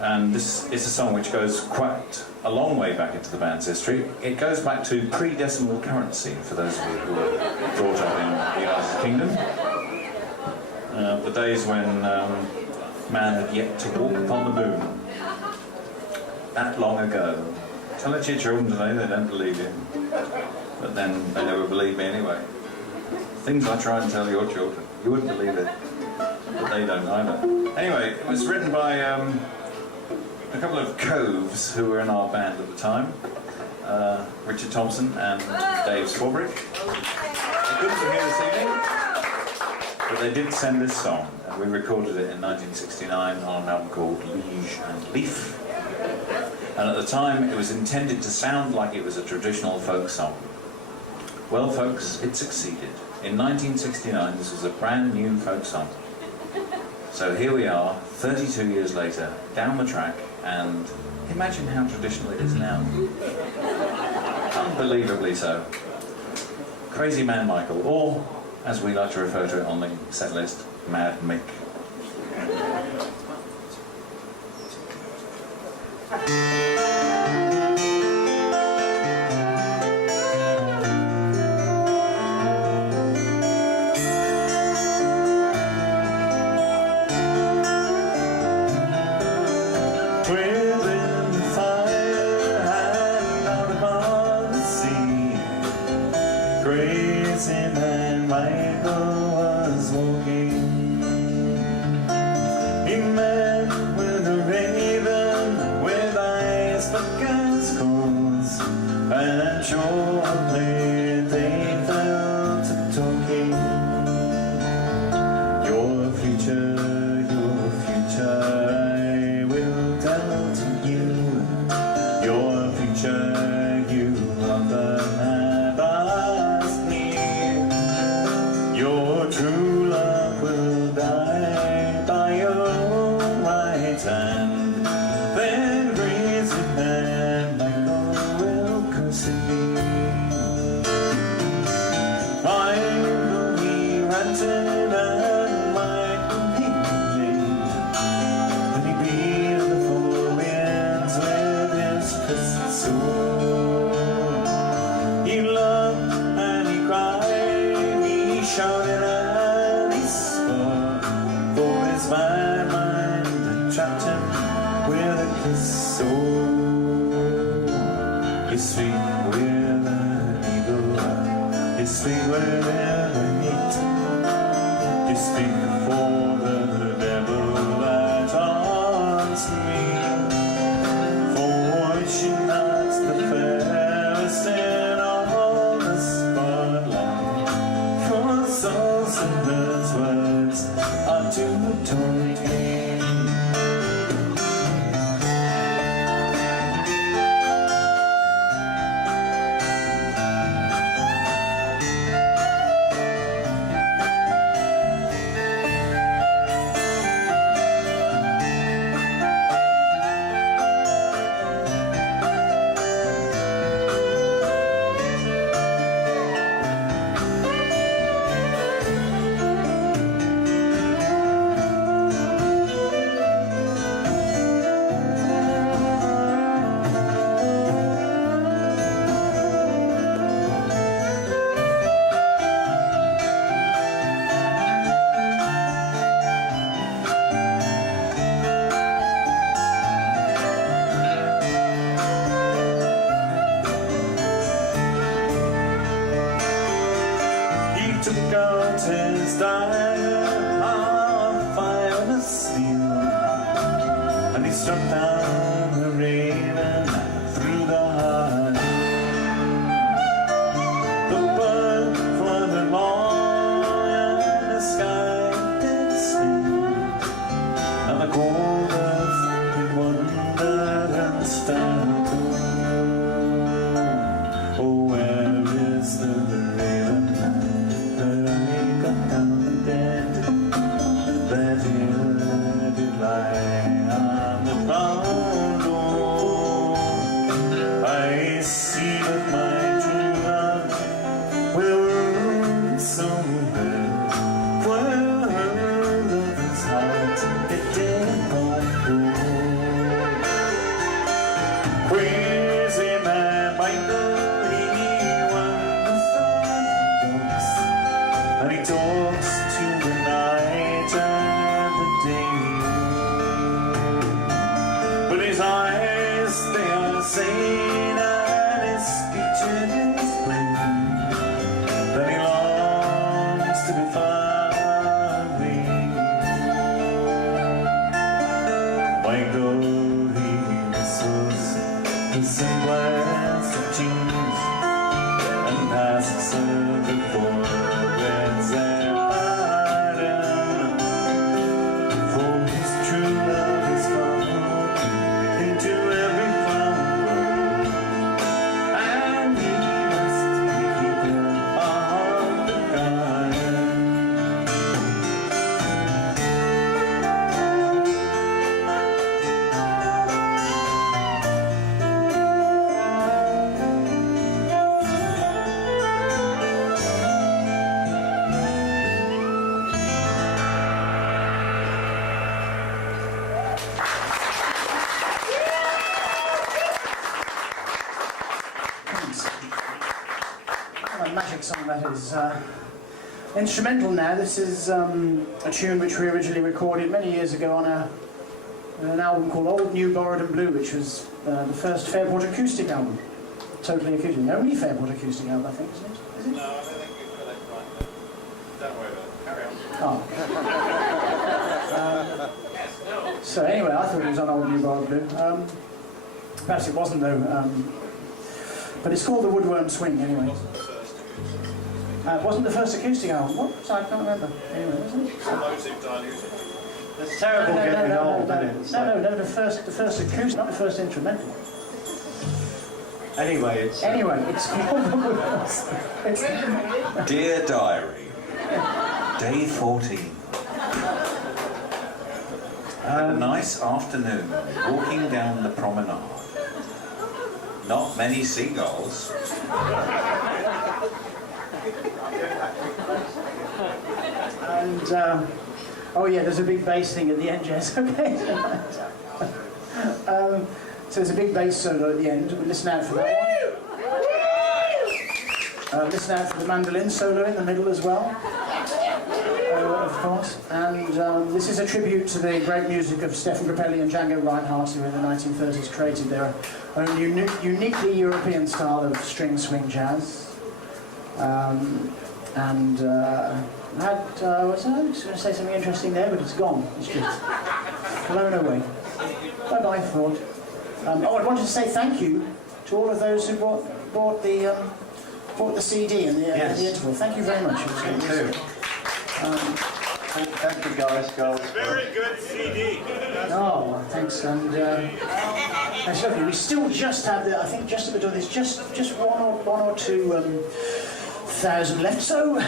And this is a song which goes quite a long way back into the band's history. It goes back to pre-decimal currency, for those of you who were brought up in the United Kingdom. The days when man had yet to walk upon the moon. That long ago. Tell it to your children today, they don't believe you. But then they never believe me anyway. Things I try and tell your children, you wouldn't believe it. But they don't either. Anyway, it was written by a couple of coves who were in our band at the time. Richard Thompson and Dave Swabrick. They couldn't be here this evening, but they did send this song, and we recorded it in 1969 on an album called Liege and Leaf. And at the time, it was intended to sound like it was a traditional folk song. Well, folks, it succeeded. In 1969, this was a brand new folk song. So here we are, 32 years later, down the track, and imagine how traditional it is now. Unbelievably so. Crazy Man Michael, or, as we like to refer to it on the set list, Mad Mick. Crazy Man Michael was walking. He met with a raven with eyes like as coals, and shortly they fell to talking. Your future, I will tell to you. Your future, you often have asked me. Your true love will die by your own right hand. Then crazy man Michael will curse me. I will be ranted and Michael he lived. Then he beat the four winds with his cursed sword. He loved and he cried, he shouted and he swore, for his mad mind had trapped him with a kiss. So his feet with an eagle eye, his feet with an heat, his feet for the devil that haunts me. For she knocks the fairest in all the spotlight. For souls and his words are too taunting. Took out his dagger of fire and steel, and he struck down the raven through the heart. The bird fluttered long and the sky did sleep, and the cold earth did wonder and stand too. Oh, where is the raven that I got down dead, that here did lie on the ground? Oh, I see that my true love will ruin so bad. For her love's heart, it did go. Waco, he whistles the semblance of jeans and asks her before red Zaphod, for his true love is followed into every flower road, and he must be keeper of the garden. A magic song that is. Instrumental now. This is a tune which we originally recorded many years ago on an album called Old, New, Borrowed and Blue, which was the first Fairport acoustic album. Totally acoustic. The only Fairport acoustic album, I think, isn't it? Is it? No, I don't think we've got it right. Don't worry about it. Carry on. Oh. So anyway, I thought it was on Old, New, Borrowed and Blue. Perhaps it wasn't though. But it's called The Woodworm Swing anyway. It wasn't the first acoustic album. What? I can't remember. Anyway, wasn't it? Explosive dilution. It's terrible getting old, isn't it? It's like- No, the first acoustic, not the first instrumental. Anyway, it's Called The Woodworm Swing. Dear Diary, day 14. Had a nice afternoon walking down the promenade. Not many seagulls. And, oh yeah, there's a big bass thing at the end, Jess, okay? So there's a big bass solo at the end. We listen out for that one. Listen out for the mandolin solo in the middle as well, of course. And this is a tribute to the great music of Stefan Grappelli and Django Reinhardt, who in the 1930s created their own uniquely European style of string swing jazz. I was going to say something interesting there, but it's gone. It's just blown away. Bye-bye, Ford. I wanted to say thank you to all of those who bought the CD and the interval. Thank you very much. Thank you. Thank you, guys, girls. Very good CD. Oh, thanks. And that's lovely. We still just have I think just about there's just one or two thousand left. So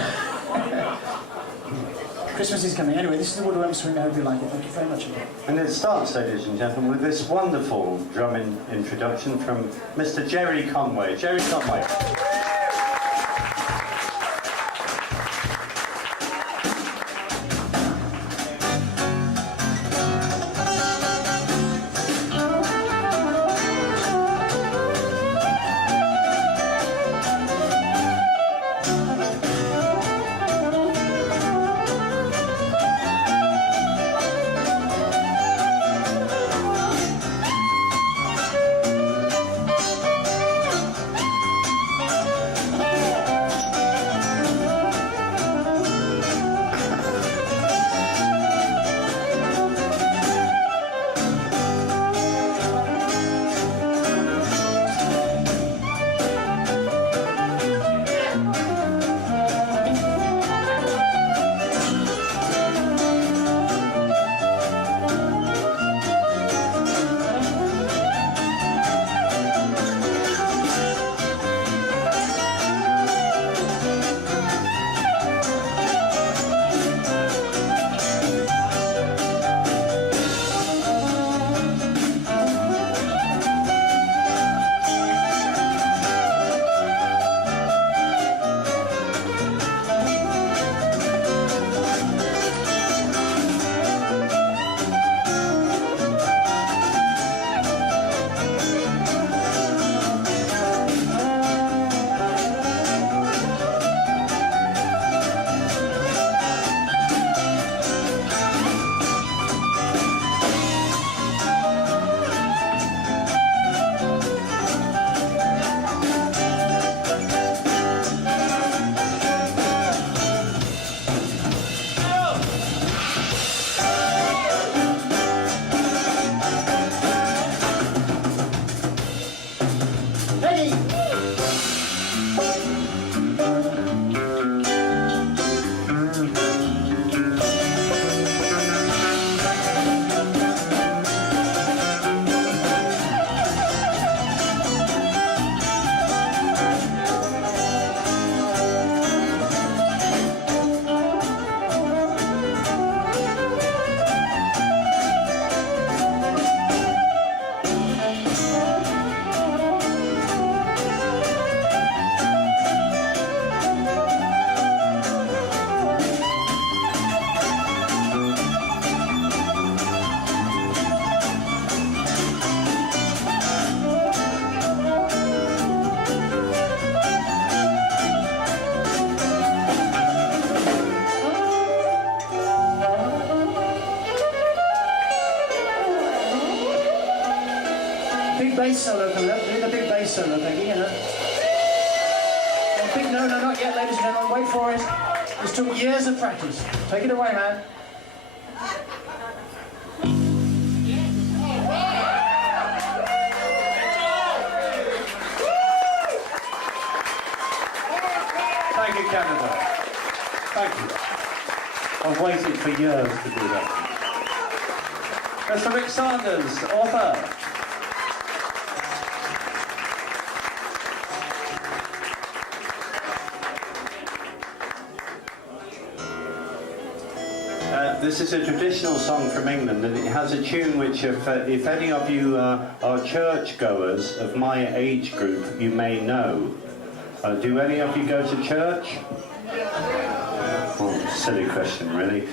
Christmas is coming. Anyway, this is the Woodworm Swing. I hope you like it. Thank you very much again. And it starts, ladies and gentlemen, with this wonderful drumming introduction from Mr. Jerry Conway. Jerry Conway. Big bass solo coming up. Do the big bass solo, Peggy, you know. Oh, big, no, not yet, ladies and gentlemen. Wait for it. This took years of practice. Take it away, man. Thank you, Canada. Thank you. I've waited for years to do that. Mr. Rick Sanders, author. This is a traditional song from England, and it has a tune which, if any of you are churchgoers of my age group, you may know. Do any of you go to church? Well, silly question, really.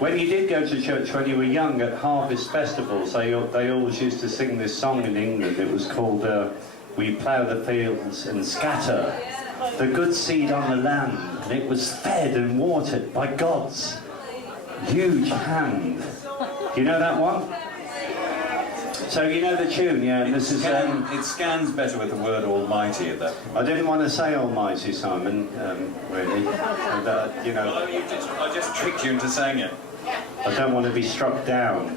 When you did go to church when you were young at harvest festivals, they always used to sing this song in England. It was called "We Plough the Fields and Scatter the Good Seed on the Land, and it was fed and watered by God's huge hand." Do you know that one? So you know the tune, yeah, and this is... It scans better with the word almighty at that point. I didn't want to say almighty, Simon, really. And, you know, Oh, I just tricked you into saying it. I don't want to be struck down.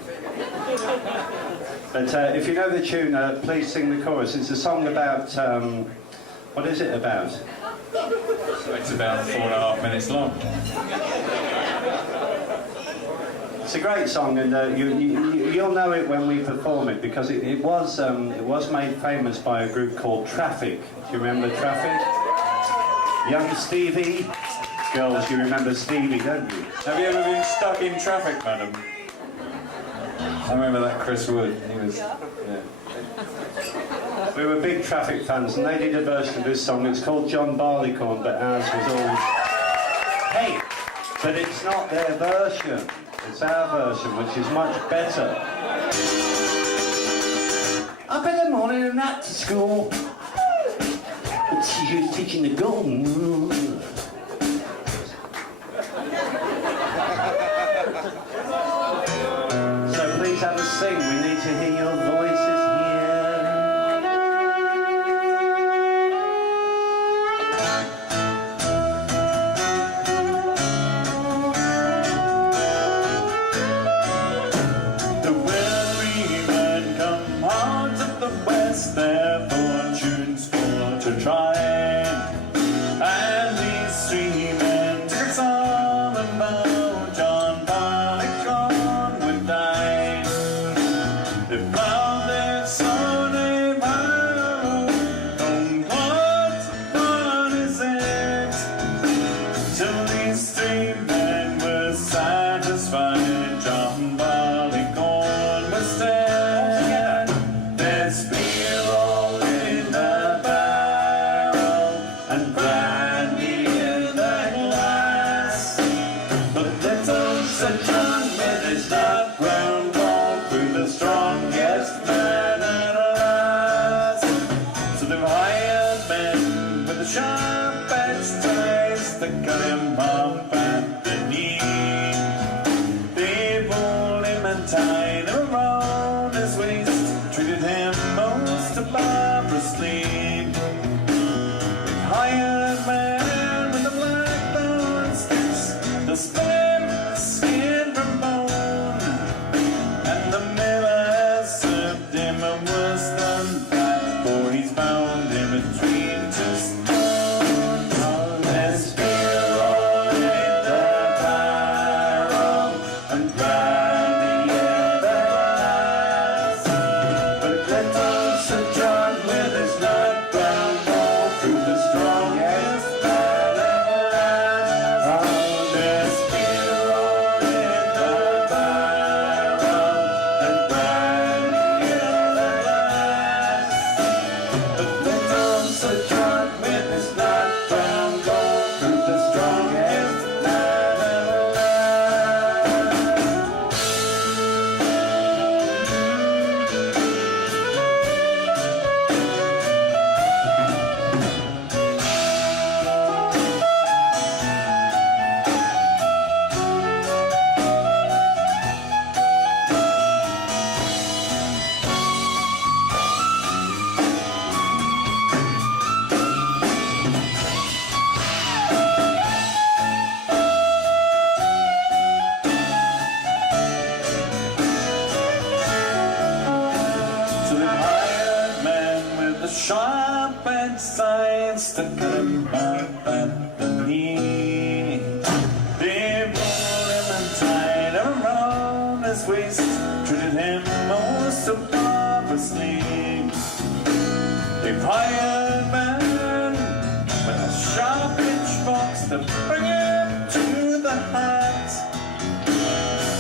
But if you know the tune, please sing the chorus. It's a song about... what is it about? So it's about 4.5 minutes long. It's a great song, and you'll know it when we perform it, because it was made famous by a group called Traffic. Do you remember Traffic? Young Stevie? Girls, you remember Stevie, don't you? Have you ever been stuck in traffic, madam? I remember that Chris Wood. He was... Yeah. We were big Traffic fans, and they did a version of this song. It's called John Barleycorn, but ours was all... Hey! But it's not their version. It's our version, which is much better. Up in the morning and out to school. The teacher's teaching the golden rule. So please have a sing. We need to hear your voices here. Their fortunes for to try, and these three men took a song about John Barleycorn would die. They found their son a vow, don't put upon his head, till these three men were satisfied. John Barleycorn was dead. There's beer all in the barrel and brandy in the glass, but little Sir John with his nut ground ball through the strongest man at last. So they've hired men with the sharp edged ties that cut him up at the knee. They pulled him and tied him around his waist, treated him most barbarously. They hired a man with the blackthorn sticks, the split skin from bone, and the miller served him a worse than that, for he's bound him between two stones. There's beer all in the barrel and brandy in to cut him up at the knee. They rolled him and tied him around his waist, treated him most barbarously. They've hired men with a sharp pitchforks to bring him to the hat,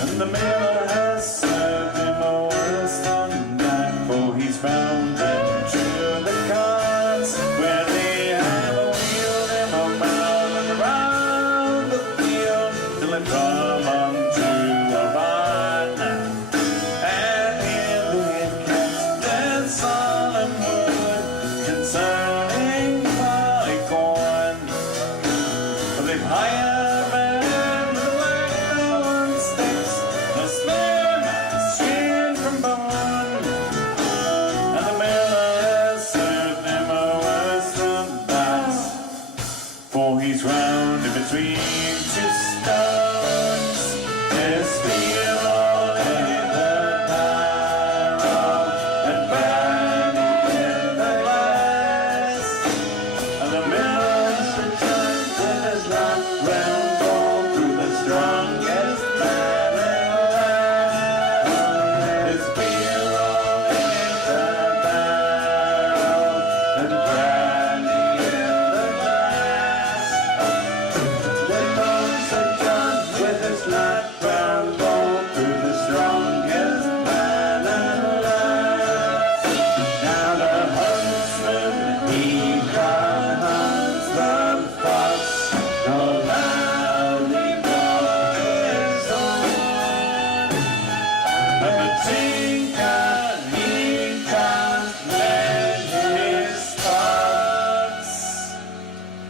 and the miller has served him a worse than that, for he's found into the carts where they have wheeled him around and around the field till they come onto a barn. And here they've kept their solemn word concerning barley corn, for they've hired men with the black on sticks, the spare man's shin from bone, and the miller has served him a worse than that, for he's round in between two stones, his feet all in the barrel, and brandy in the glass, and the miller's returned with his last round ball through the strongest man in land. His beer all in the barrel, and brandy in the glass. Then Sir John with his last round ball through the strongest man in land. Now the huntsman he commands the fox, no loudly goes on, and the tinker he can't lend his spots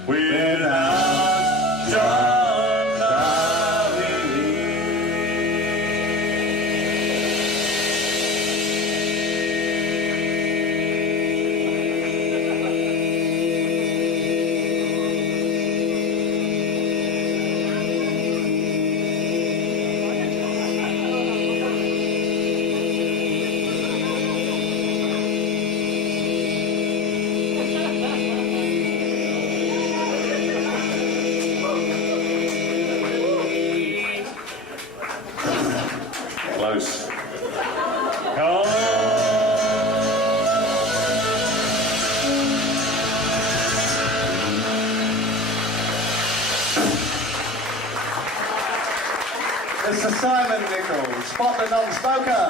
without John Barley. Close. Come on. Mr. Simon Nichols, spot the non-smoker.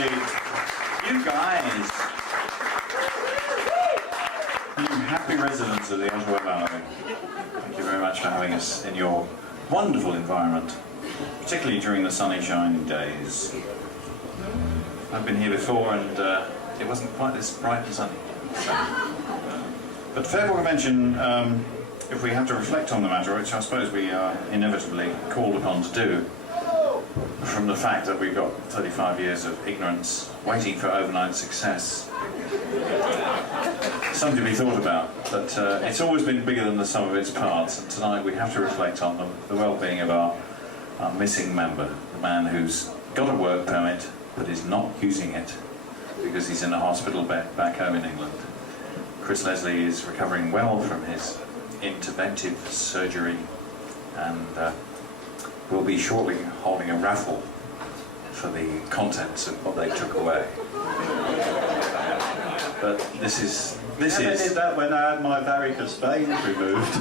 Leslie, you guys, you happy residents of the Ottawa Valley, thank you very much for having us in your wonderful environment, particularly during the sunny, shiny days. I've been here before and it wasn't quite this bright and sunny. So. But Fairport Convention, if we have to reflect on the matter, which I suppose we are inevitably called upon to do, from the fact that we've got 35 years of ignorance waiting for overnight success, something to be thought about. But it's always been bigger than the sum of its parts, and tonight we have to reflect on the well-being of our missing member, the man who's got a work permit but is not using it because he's in a hospital bed back home in England. Chris Leslie is recovering well from his interventive surgery and will be shortly holding a raffle for the contents of what they took away. But this is... I did that when I had my varicose veins removed.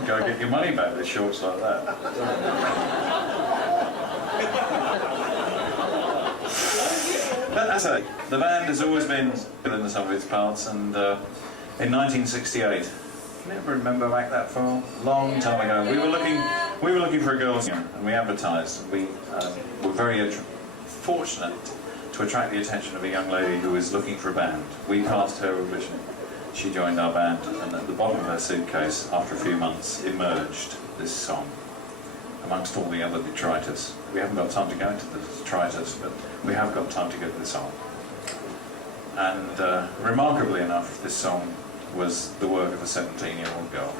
You gotta get your money back with shorts like that. But as I say, the band has always been within the sum of its parts, and in 1968, can you ever remember back that far? Long time ago, we were looking for a girl singer, and we advertised. We were very fortunate to attract the attention of a young lady who was looking for a band. We passed her audition. She joined our band, and at the bottom of her suitcase, after a few months, emerged this song, amongst all the other detritus. We haven't got time to go into the detritus, but we have got time to get to the song. And remarkably enough, this song was the work of a 17-year-old girl.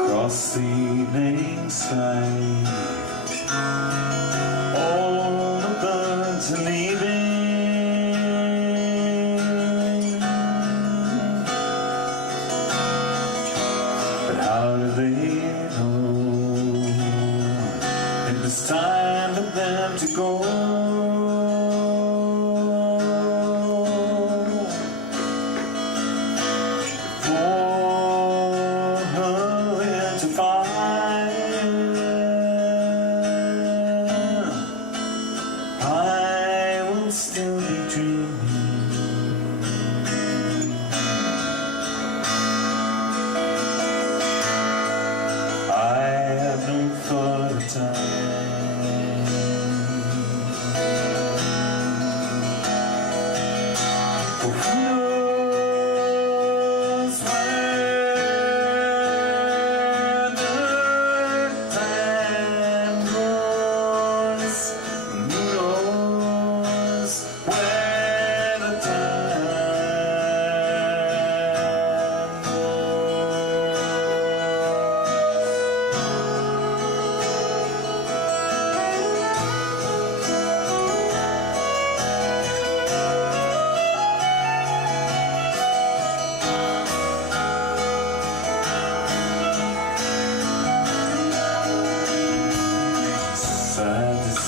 Across the evening sky, all the birds are leaving, but how do they know it was time for them to go?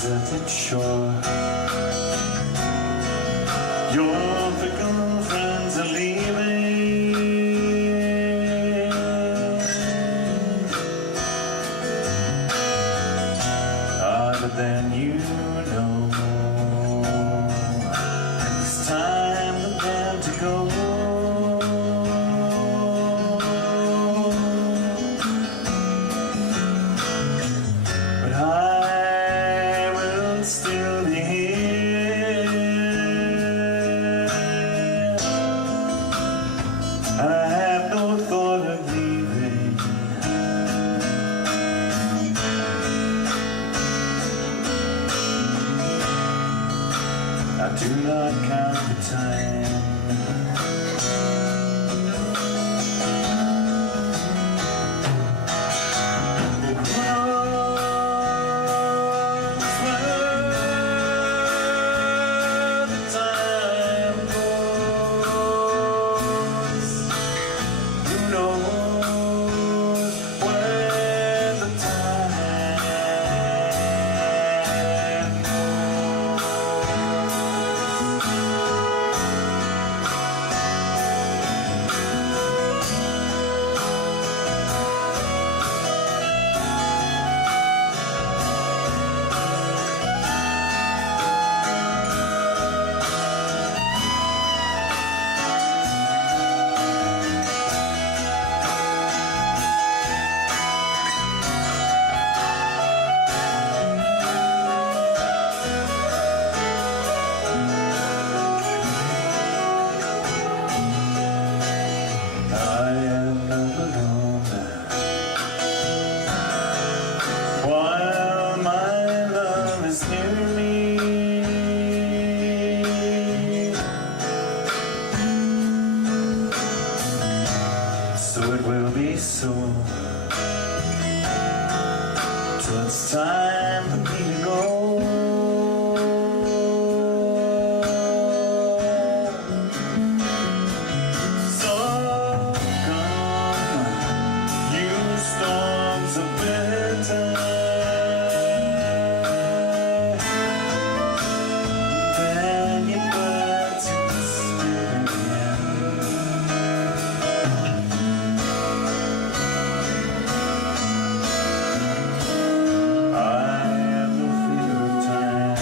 Deserted shore, your fickle friends are leaving, but then you know it's time for them to go. But I will still be here. I have no thought of leaving. I do not count the time. Across so till it's time for me to go. So come, you storms of winter, then you burn to spirit again. I have no fear of time.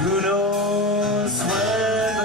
Who knows where the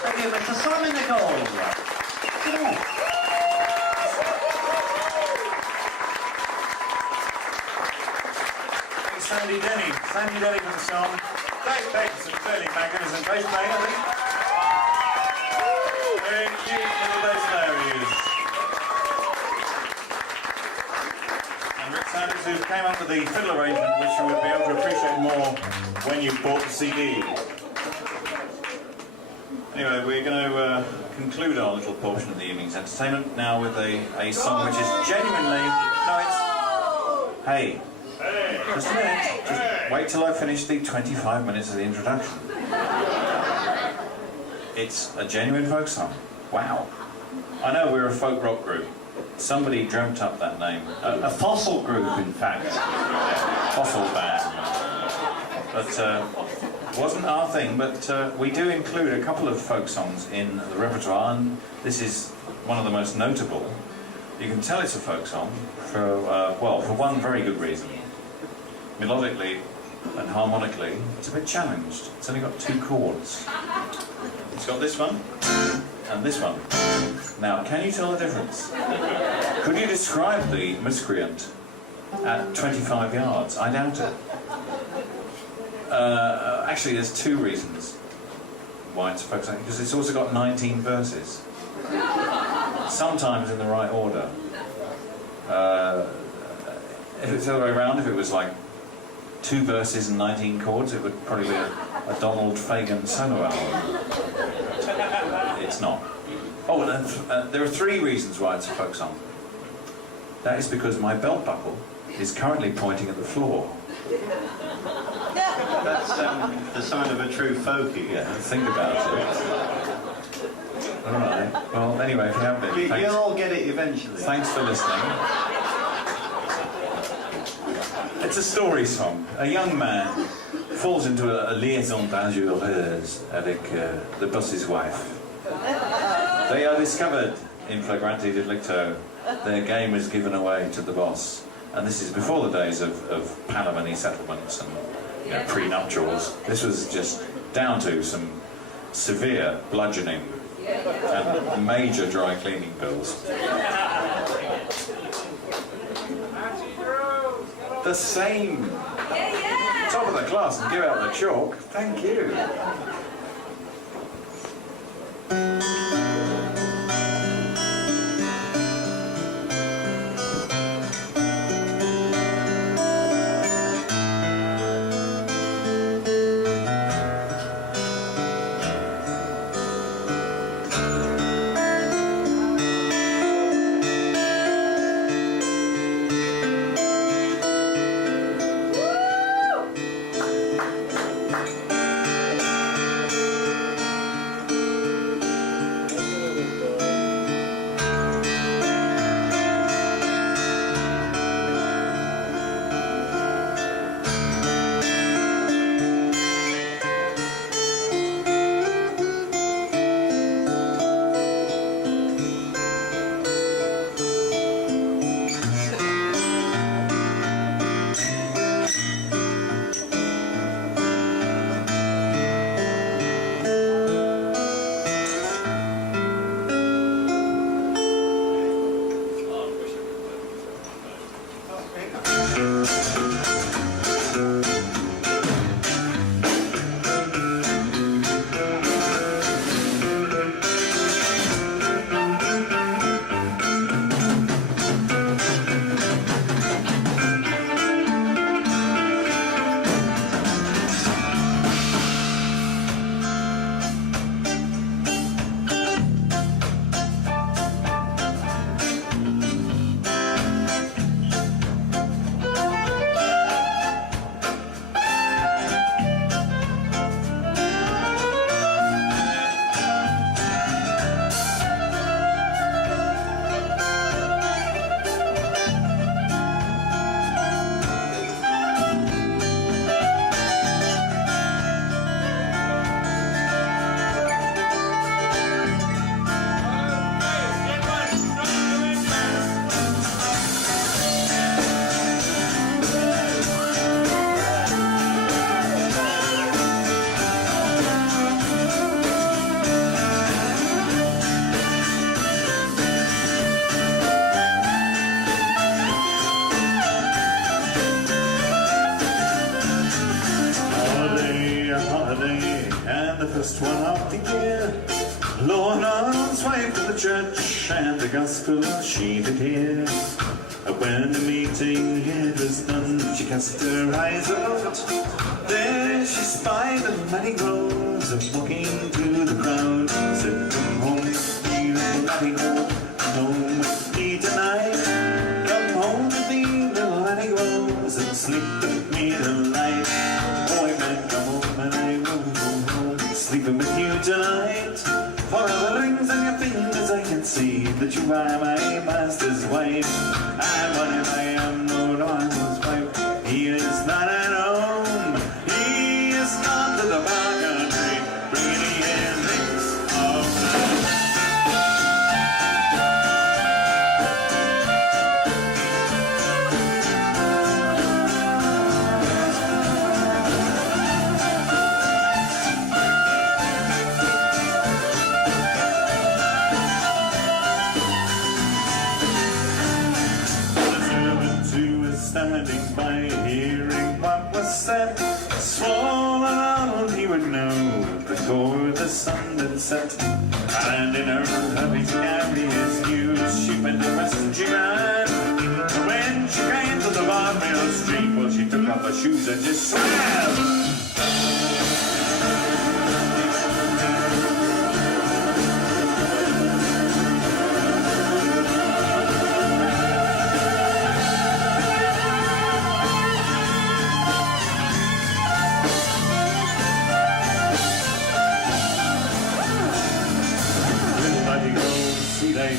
Thank you, Mr. Simon Nichols. Sit down. Thanks, Sandy Denny. Sandy Denny for the song. Dave Bates and fairly magnificent bass playing, I think. Very cute little bass player he is. And Rick Sanders, who came up with the fiddle arrangement, which you would be able to appreciate more when you bought the CD. Anyway, we're going to conclude our little portion of the evening's entertainment now with a song which is genuinely... No, it's... Hey. Just a minute. Just wait till I finish the 25 minutes of the introduction. It's a genuine folk song. Wow. I know we're a folk rock group. Somebody dreamt up that name. A fossil group, in fact. Fossil band. But wasn't our thing, but we do include a couple of folk songs in the repertoire, and this is one of the most notable. You can tell it's a folk song for, well, for one very good reason. Melodically and harmonically, it's a bit challenged. It's only got 2 chords. It's got this one and this one. Now, can you tell the difference? Could you describe the miscreant at 25 yards? I doubt it. Actually, there's 2 reasons why it's a folk song, because it's also got 19 verses. Sometimes in the right order. If it's the other way around, if it was like 2 verses and 19 chords, it would probably be a Donald Fagen solo album. It's not. Oh, and there are 3 reasons why it's a folk song. That is because my belt buckle is currently pointing at the floor. That's the sign of a true folkie. Yeah, think about it. Alright, well, anyway, if you have been, thanks. You'll all get it eventually. Thanks for listening. It's a story song. A young man falls into a liaison dangereuse avec the boss's wife. They are discovered in flagrante delicto. Their game is given away to the boss. And this is before the days of palimony settlements and prenuptials. This was just down to some severe bludgeoning and major dry cleaning bills. The same. Top of the class and give out the chalk. Thank you. first one of the year. Lord Arnold's wife to the church, and the gospel she did hear. When the meeting it was done, she cast her eyes aloft. There she spied the many groves of walking through the crowd. Said, come home, you little Annie, come home with me tonight. Come home with me, little Annie Rose, and sleep with me tonight. Boy, man, come home and I will go home, sleeping with you tonight. For the rings on your fingers I can see that you are my master's wife. And when I am Lord Arnold's wife, he is not at home. He is gone to the far country, bringing in things of night. Standing by, hearing what was said, swore Arnold he would know before the sun had set. And in her happy scariest news, she went to messenger man. And when she came to the Barmill Street, well, she took off her shoes and just swam.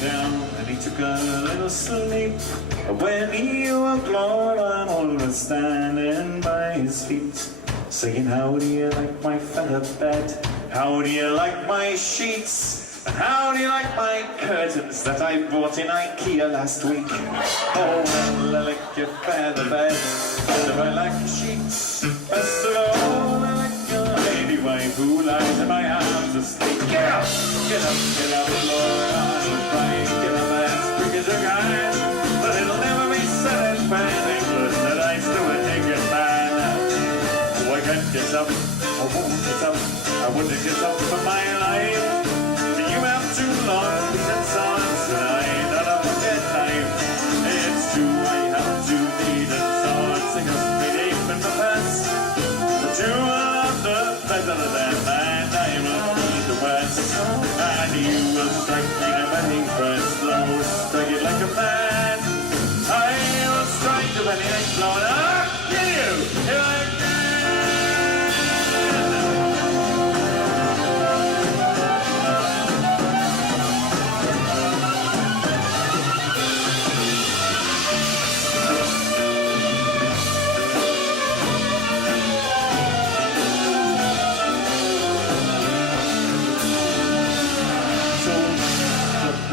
Down and he took a little sleep. When he awoke, Lord Arnold was standing by his feet, saying, how do you like my feather bed? How do you like my sheets? And how do you like my curtains that I bought in IKEA last week? Oh, well, I like your feather bed, and I like your sheets. Best of all, I like your lady wife who lies in my arms asleep. Get up, Lord Arnold, right, get up as quick as you can. But it'll never be said in bad English that I still a naked man. Oh, I can't get up, I won't get up, I wouldn't get up for my life. You have too long and songs tonight, and I won't get time. It's true, I have to need a song, sing a speed in the past. But you are the better than man, I will need the West. And you will strike me a wedding first blow, strike it like a man. I will strike the wedding next blow, and I'll kill you if I can.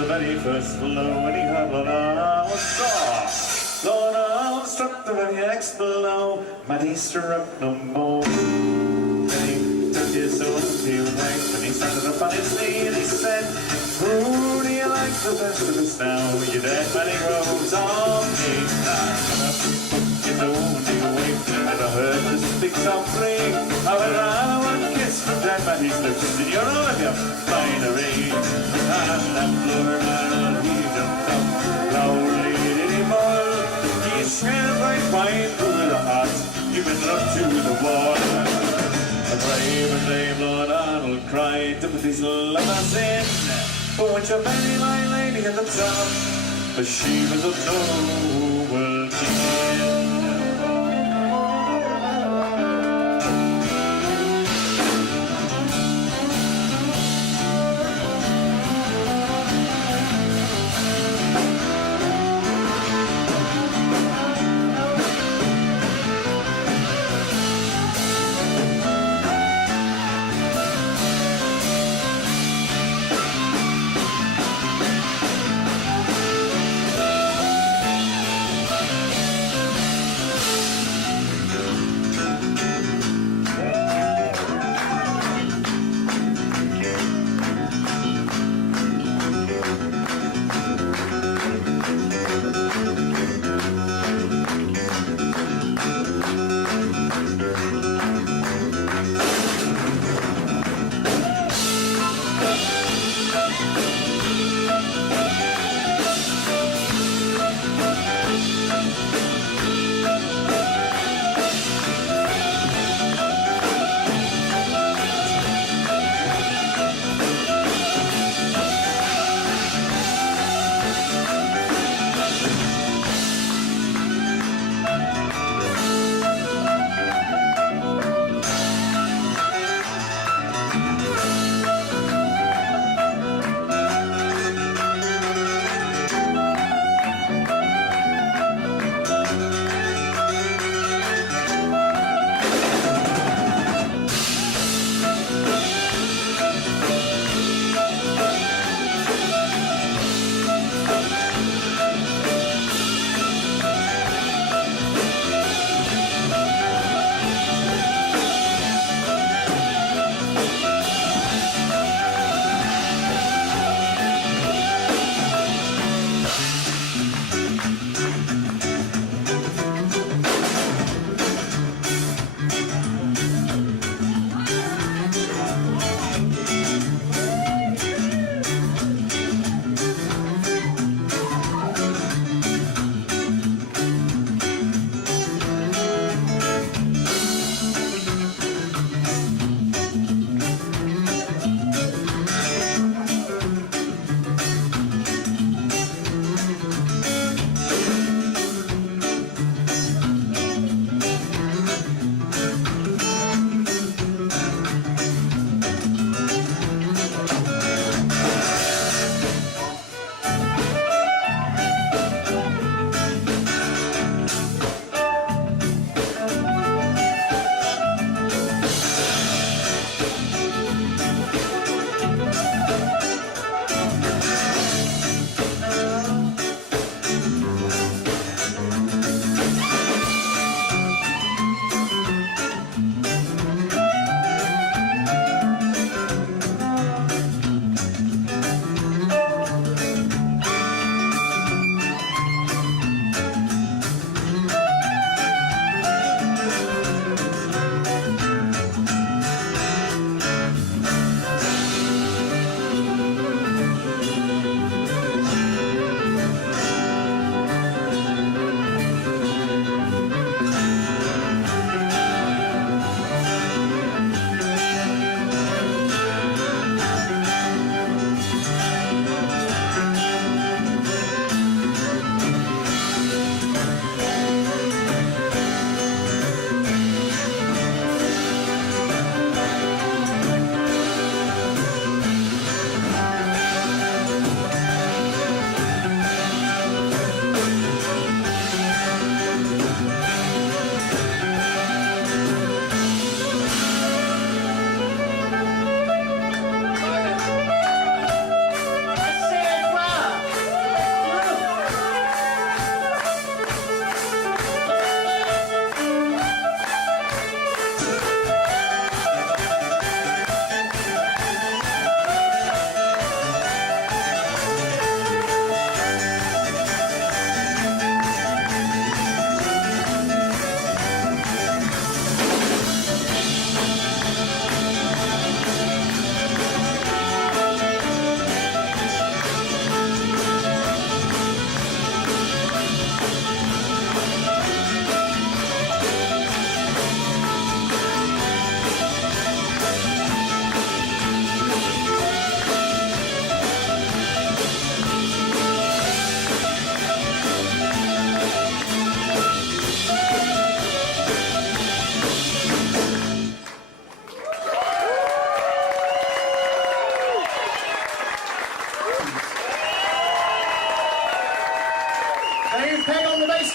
Very first blow, and he heard Lord Arnold saw. Lord Arnold struck the very next blow, but he struck no more. Then he took his own steel knife, and he started up on his knee, and he said, who do you like the best of us now? You dead many roads on me. His only wife never heard to speak softly. I would rather one kiss from dead Matty's lips than your all of your finery. And that Lord Arnold, he jumped up, loudly did he fall. He screamed right fine through the heart, he went up to the wall. A brave and brave Lord Arnold cried to put his lovers in. But when you bury my lady at the top, for she was a noble king.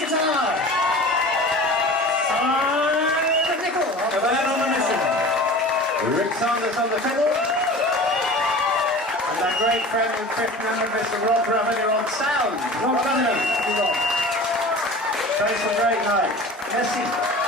guitar. Simon Nicol. The man on the mission. Rick Saunders on the fiddle. And our great friend and fifth member, Mr. Rob Revenue on sound. Rob Revenue. Thanks for a great night. Merci.